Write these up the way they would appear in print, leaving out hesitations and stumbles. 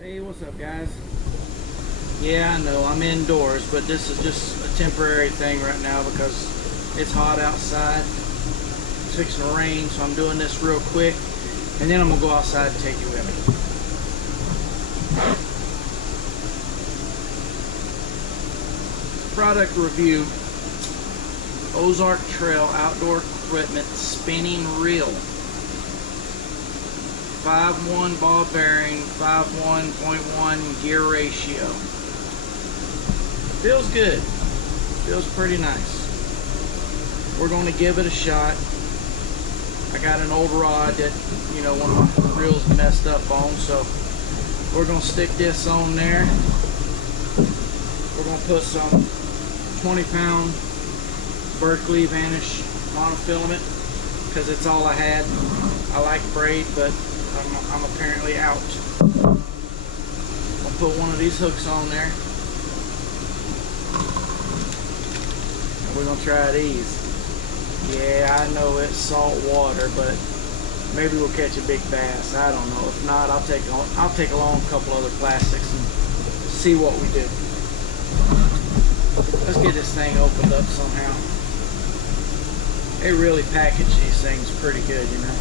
Hey, what's up, guys? Yeah, I know I'm indoors, but this is just a temporary thing right now because it's hot outside. It's fixing to rain, so I'm doing this real quick, and then I'm gonna go outside and take you with me. Product review: Ozark Trail Outdoor Equipment Spinning Reel. 5:1 ball bearing, 5:1.1 gear ratio. Feels good. Feels pretty nice. We're going to give it a shot. I got an old rod that, you know, one of my reels messed up on, so we're going to stick this on there. We're going to put some 20-pound Berkeley Vanish monofilament because it's all I had. I like braid, but I'm apparently out. I'll put one of these hooks on there, and we're gonna try these. Yeah, I know it's salt water, but maybe we'll catch a big bass. I don't know. If not, I'll take along a couple other plastics and see what we do. Let's get this thing opened up somehow. They really package these things pretty good, you know.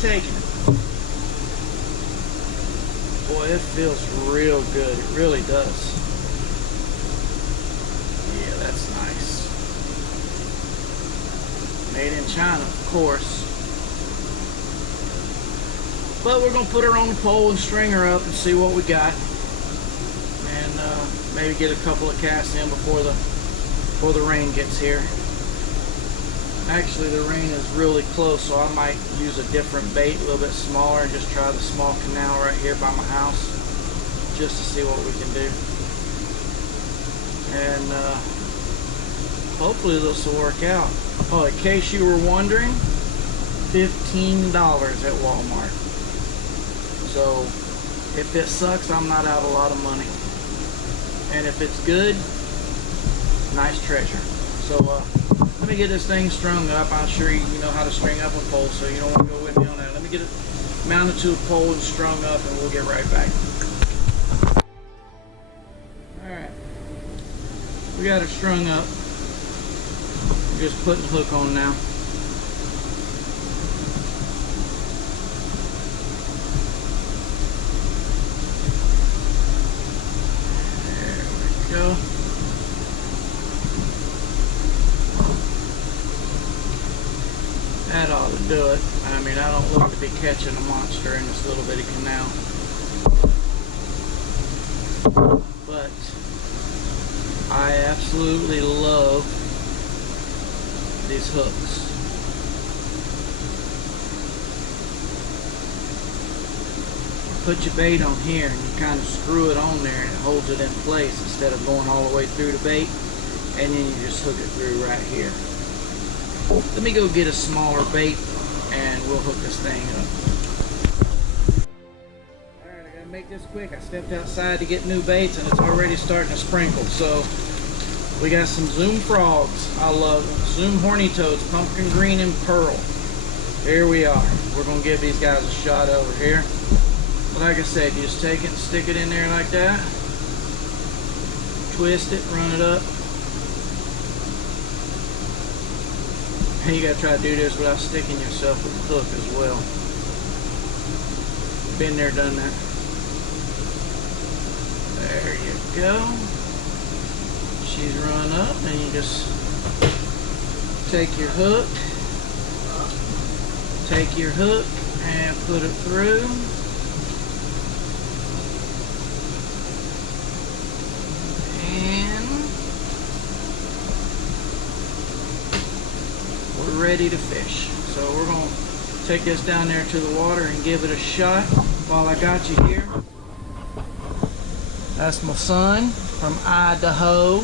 Taking it. Boy, it feels real good. It really does. Yeah, that's nice. Made in China, of course. But we're gonna put her on the pole and string her up and see what we got, and maybe get a couple of casts in before the rain gets here. Actually, the rain is really close, so I might use a different bait, a little bit smaller, and just try the small canal right here by my house, just to see what we can do. And hopefully this will work out. Oh, in case you were wondering, $15 at Walmart. So if it sucks, I'm not out a lot of money. And if it's good, nice treasure. So let me get this thing strung up. I'm sure you know how to string up a pole, so you don't want to go with me on that. Let me get it mounted to a pole and strung up, and we'll get right back. Alright, we got her strung up. I'm just putting the hook on now. There we go. That ought to do it. I mean, I don't look to be catching a monster in this little bitty canal. But I absolutely love these hooks. Put your bait on here and you kind of screw it on there and it holds it in place instead of going all the way through the bait, and then you just hook it through right here. Let me go get a smaller bait and we'll hook this thing up. Alright, I gotta make this quick. I stepped outside to get new baits and it's already starting to sprinkle. So we got some Zoom frogs. I love them. Zoom horny toads, pumpkin green and pearl. Here we are. We're gonna give these guys a shot over here. Like I said, you just take it and stick it in there like that. Twist it, run it up. You gotta try to do this without sticking yourself with the hook as well. Been there, done that. There you go. She's run up, and you just take your hook, and put it through. Ready to fish. So we're going to take this down there to the water and give it a shot. While I got you here, That's my son from Idaho.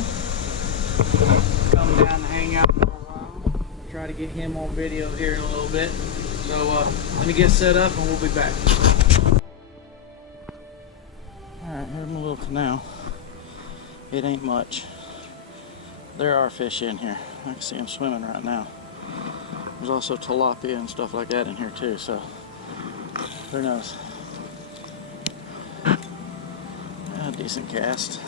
Come down and hang out for a while. I'll try to get him on video here in a little bit. So let me get set up and we'll be back. Alright, here's my little canal. It ain't much. There are fish in here. I can see them swimming right now. There's also tilapia and stuff like that in here too, so who knows. A decent cast.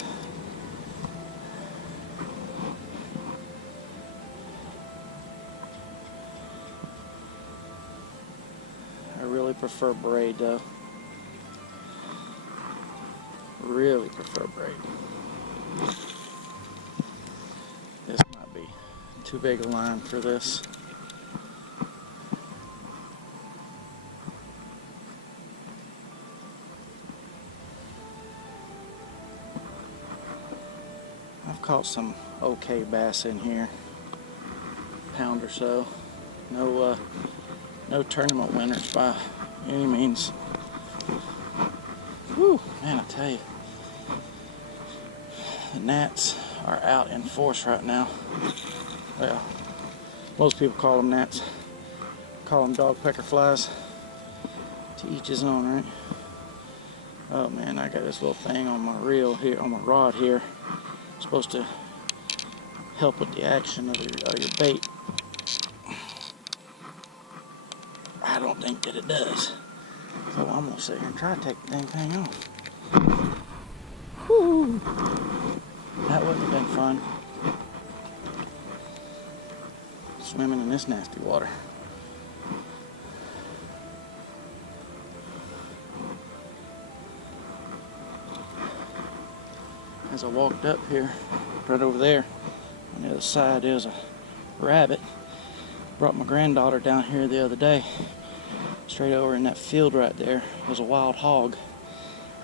I really prefer braid though. Really prefer braid. This might be too big a line for this. I've caught some okay bass in here, pound or so. No tournament winners by any means. Whew, man, I tell you, the gnats are out in force right now. Well, most people call them gnats. Call them dog pecker flies. To each his own, right? Oh man, I got this little thing on my reel here, on my rod here. It's supposed to help with the action of your bait. I don't think that it does. So I'm gonna sit here and try to take the dang thing off. Whew. That wouldn't have been fun. Swimming in this nasty water. As I walked up here, right over there, on the other side there's a rabbit. Brought my granddaughter down here the other day. Straight over in that field right there was a wild hog.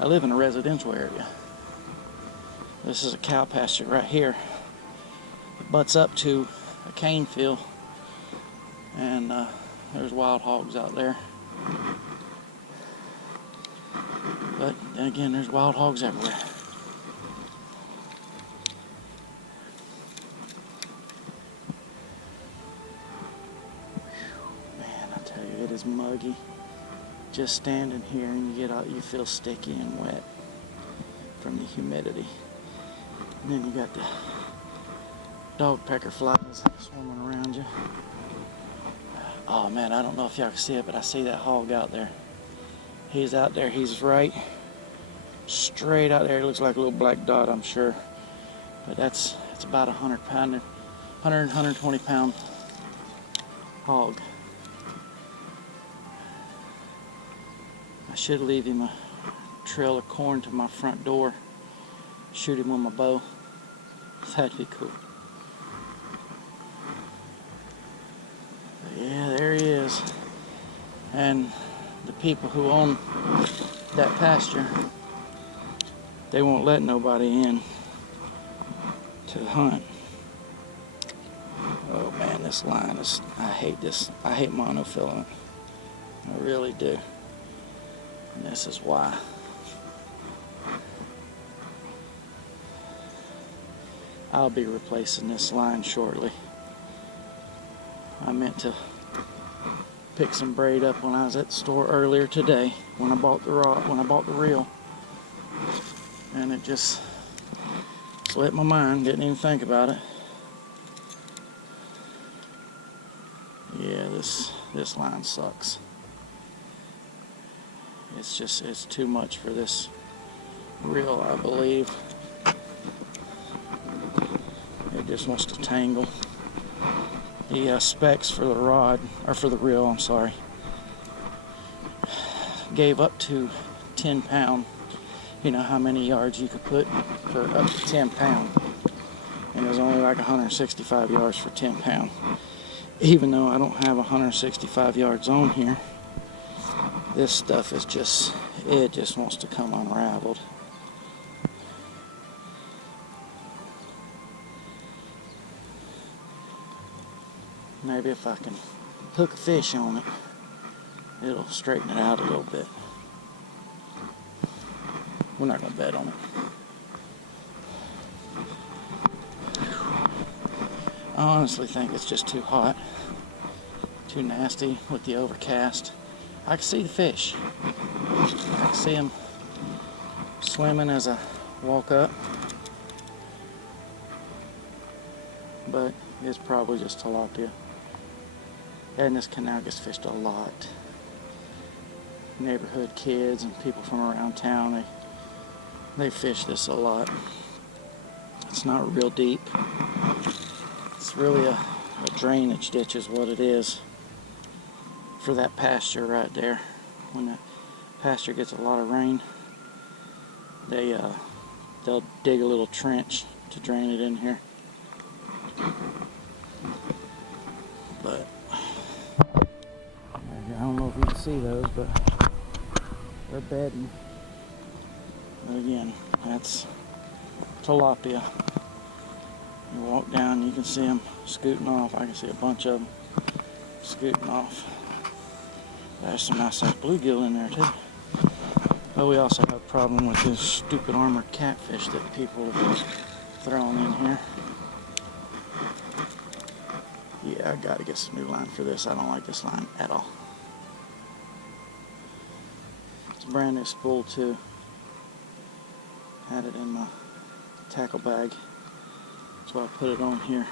I live in a residential area. This is a cow pasture right here. It butts up to a cane field, and there's wild hogs out there. But then again, there's wild hogs everywhere. It is muggy. Just standing here and you feel sticky and wet from the humidity. And then you got the dog pecker flies swarming around you. Oh man, I don't know if y'all can see it, but I see that hog out there. He's out there. He's right straight out there. It looks like a little black dot, I'm sure. But it's about 120 pound hog. I should leave him a trail of corn to my front door. Shoot him with my bow. That'd be cool. But yeah, there he is. And the people who own that pasture, they won't let nobody in to hunt. Oh man, this line is, I hate this. I hate monofilament. I really do. And this is why. I'll be replacing this line shortly. I meant to pick some braid up when I was at the store earlier today when I bought the reel. And it just slipped my mind, didn't even think about it. Yeah, this line sucks. It's too much for this reel, I believe. It just wants to tangle. The specs for the rod, or for the reel, I'm sorry, gave up to 10 pound. You know how many yards you could put for up to 10 pound. And it was only like 165 yards for 10 pound. Even though I don't have 165 yards on here, this stuff is just, it just wants to come unraveled. Maybe if I can hook a fish on it, it'll straighten it out a little bit. We're not going to bet on it. honestly think it's just too hot, too nasty with the overcast. I can see the fish. I can see them swimming as I walk up, but it's probably just tilapia. And this canal gets fished a lot. Neighborhood kids and people from around town, they fish this a lot. It's not real deep. It's really a drainage ditch is what it is for that pasture right there. When that pasture gets a lot of rain, they'll dig a little trench to drain it in here. But I don't know if you can see those, but they're bedding. But again, that's tilapia. You walk down, you can see them scooting off. I can see a bunch of them scooting off. There's some nice size bluegill in there too. But we also have a problem with this stupid armored catfish that people have thrown in here. Yeah, I gotta get some new line for this. I don't like this line at all. It's a brand new spool too. Had it in my tackle bag. That's why I put it on here.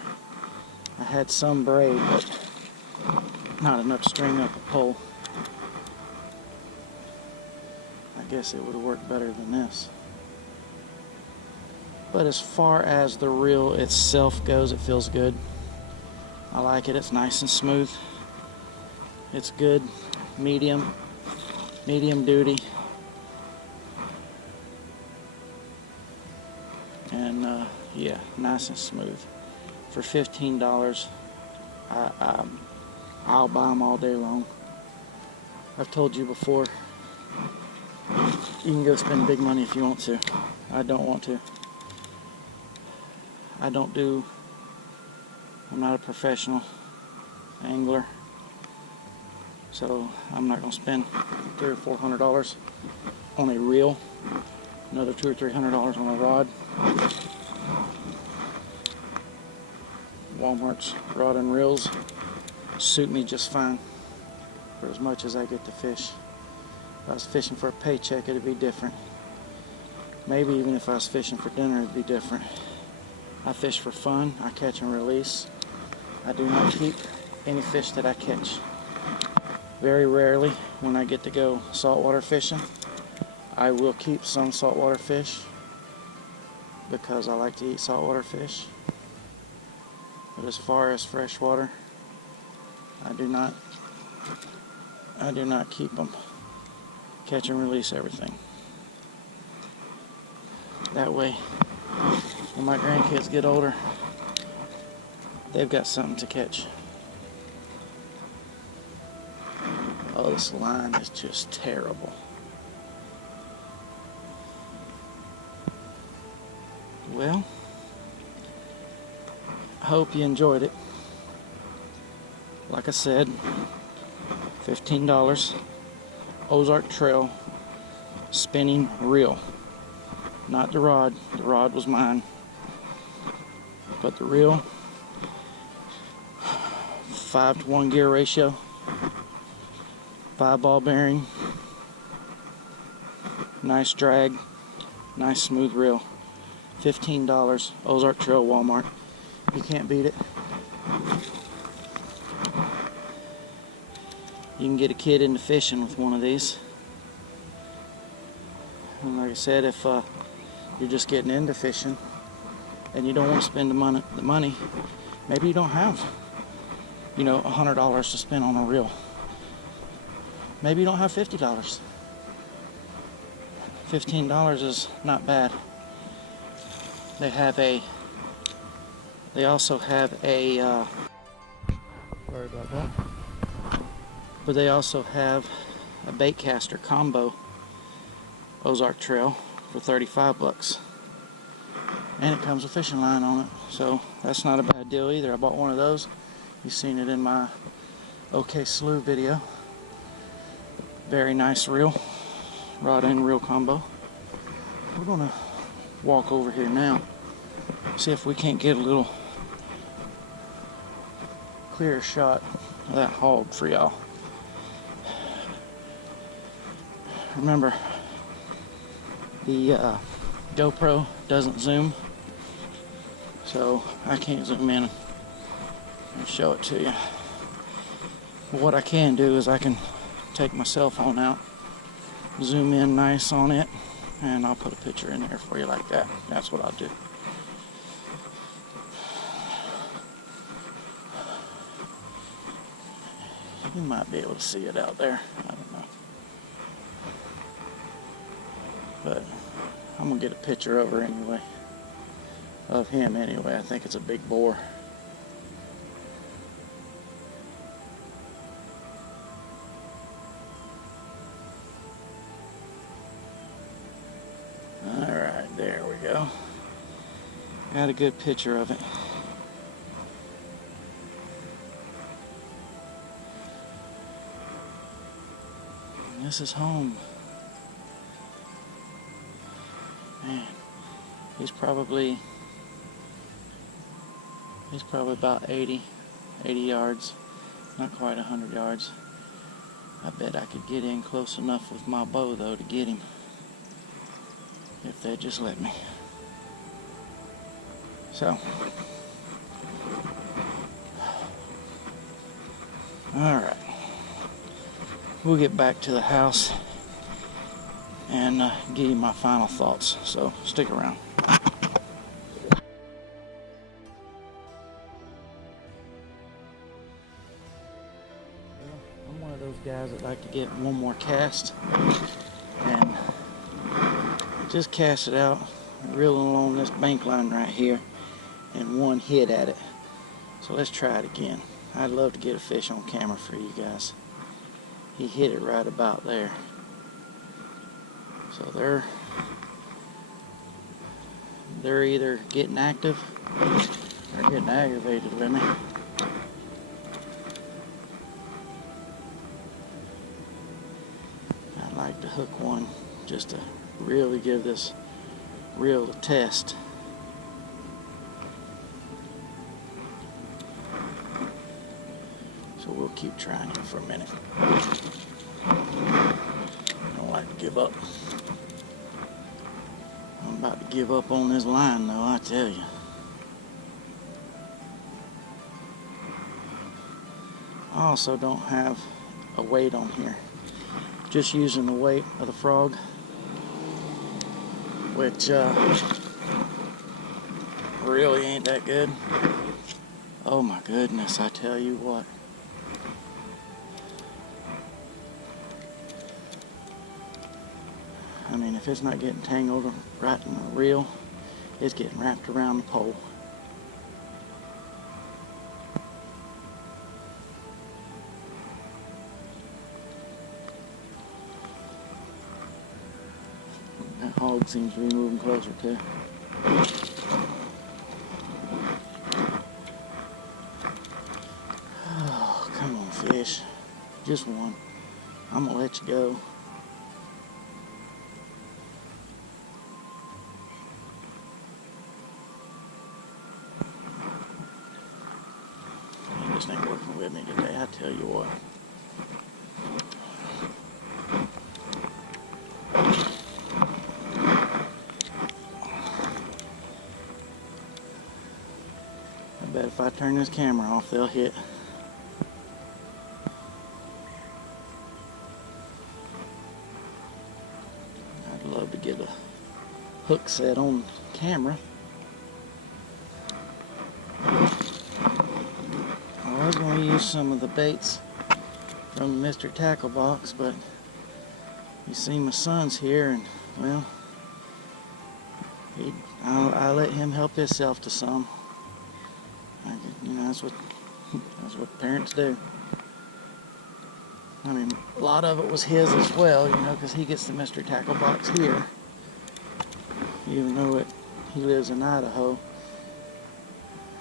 I had some braid, but not enough to string up a pole. I guess it would have worked better than this. But as far as the reel itself goes, it feels good. I like it. It's nice and smooth. It's good. Medium duty. And yeah, nice and smooth. For $15, I'll buy them all day long. I've told you before, you can go spend big money if you want to. I don't want to. I'm not a professional angler, so I'm not going to spend $300 or $400 on a reel, another $200 or $300 on a rod. Walmart's rod and reels suit me just fine for as much as I get to fish. If I was fishing for a paycheck, it'd be different. Maybe even if I was fishing for dinner, it'd be different. I fish for fun. I catch and release. I do not keep any fish that I catch. Very rarely, when I get to go saltwater fishing, I will keep some saltwater fish because I like to eat saltwater fish. But as far as freshwater, I do not keep them. Catch and release everything. That way, when my grandkids get older, they've got something to catch. Oh, this line is just terrible. Well, I hope you enjoyed it. Like I said, $15, Ozark Trail spinning reel. Not the rod. The rod was mine. But the reel, 5-to-1 gear ratio, 5 ball bearing, nice drag, nice smooth reel. $15, Ozark Trail, Walmart. You can't beat it. You can get a kid into fishing with one of these. And like I said, if you're just getting into fishing and you don't want to spend the money, maybe you don't have, $100 to spend on a reel. Maybe you don't have $50. $15 is not bad. They also have a sorry about that. But they also have a bait caster combo, Ozark Trail, for $35. And it comes with fishing line on it, so that's not a bad deal either. I bought one of those. You've seen it in my OK Slew video. Very nice reel, rod and reel combo. We're gonna walk over here now, see if we can't get a little clear shot of that hog for y'all. Remember, the GoPro doesn't zoom, so I can't zoom in and show it to you. But what I can do is I can take my cell phone out, zoom in nice on it, and I'll put a picture in there for you like that. That's what I'll do. You might be able to see it out there. I don't know. But I'm gonna get a picture of her anyway. Of him anyway. I think it's a big boar. Alright, there we go. Got a good picture of it. And this is home. Man, he's probably about 80 yards, not quite 100 yards. I bet I could get in close enough with my bow though to get him, if they'd just let me. So, alright, we'll get back to the house and give you my final thoughts, so stick around. I'm one of those guys that like to get one more cast and just cast it out, reeling along this bank line right here, and one hit at it. So let's try it again. I'd love to get a fish on camera for you guys. He hit it right about there. So they're either getting active or getting aggravated with me. I'd like to hook one just to really give this reel a test. So we'll keep trying it for a minute. I don't like to give up. I'm about to give up on this line though, I tell you. I also don't have a weight on here. Just using the weight of the frog, which really ain't that good. Oh my goodness, I tell you what. I mean, if it's not getting tangled right in the reel, it's getting wrapped around the pole. That hog seems to be moving closer too. Oh, come on, fish. Just one. I'm gonna let you go. This ain't working with me today, I tell you what. I bet if I turn this camera off, they'll hit. I'd love to get a hook set on camera. I was going to use some of the baits from the Mr. Tackle box, but you see my son's here, and well, I let him help himself to some. You know, that's what parents do. I mean, a lot of it was his as well, you know, because he gets the Mr. Tackle box here, even though he lives in Idaho,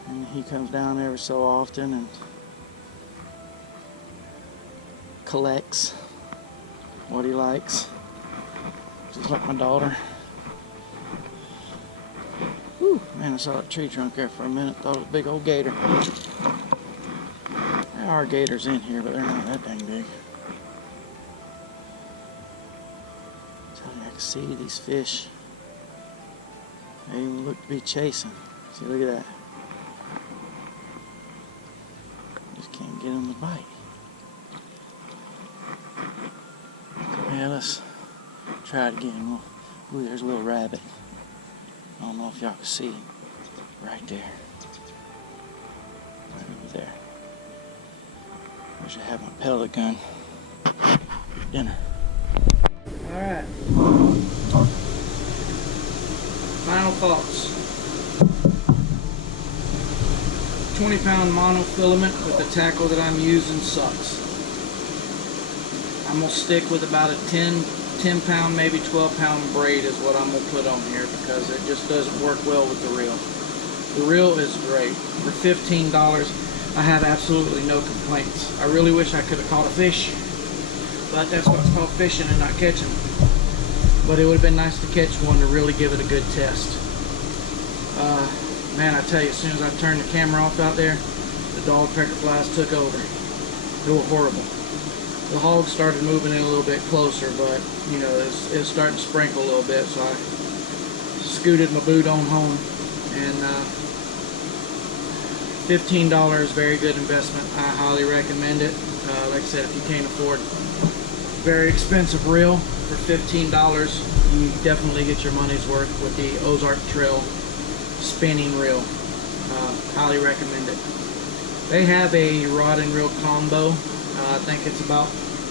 and he comes down every so often and collects what he likes, just like my daughter. Whew, man, I saw that tree trunk there for a minute, thought it was a big old gator. are gators in here, but they're not that dang big. I can see these fish. They even look to be chasing. See, look at that. Just can't get them to bite. Yeah, let's try it again. Ooh, there's a little rabbit. I don't know if y'all can see it. Right there. Right over there. Wish I had my pellet gun. Dinner. Alright. Final thoughts. 20-pound monofilament with the tackle that I'm using sucks. I'm going to stick with about a 10-pound, maybe 12-pound braid is what I'm going to put on here, because it just doesn't work well with the reel. The reel is great. For $15, I have absolutely no complaints. I really wish I could have caught a fish, but that's what's called fishing and not catching. But it would have been nice to catch one to really give it a good test. Man, I tell you, as soon as I turned the camera off out there, the dog pecker flies took over. They were horrible. The hog started moving in a little bit closer, but you know, it's starting to sprinkle a little bit, so I scooted my boot on home. And $15, very good investment. I highly recommend it. Like I said, if you can't afford a very expensive reel, for $15, you definitely get your money's worth with the Ozark Trail spinning reel. Highly recommend it. They have a rod and reel combo. I think it's about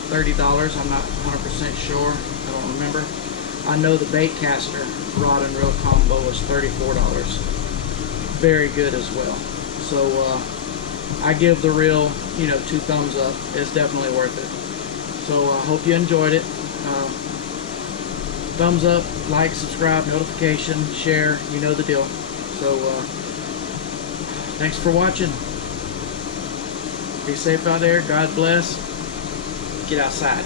$30. I'm not 100% sure. I don't remember. I know the bait caster rod and reel combo is $34. Very good as well. So I give the reel, you know, 2 thumbs up. It's definitely worth it. So I hope you enjoyed it. Thumbs up, like, subscribe, notification, share, you know the deal. So thanks for watching. Be safe out there. God bless. Get outside.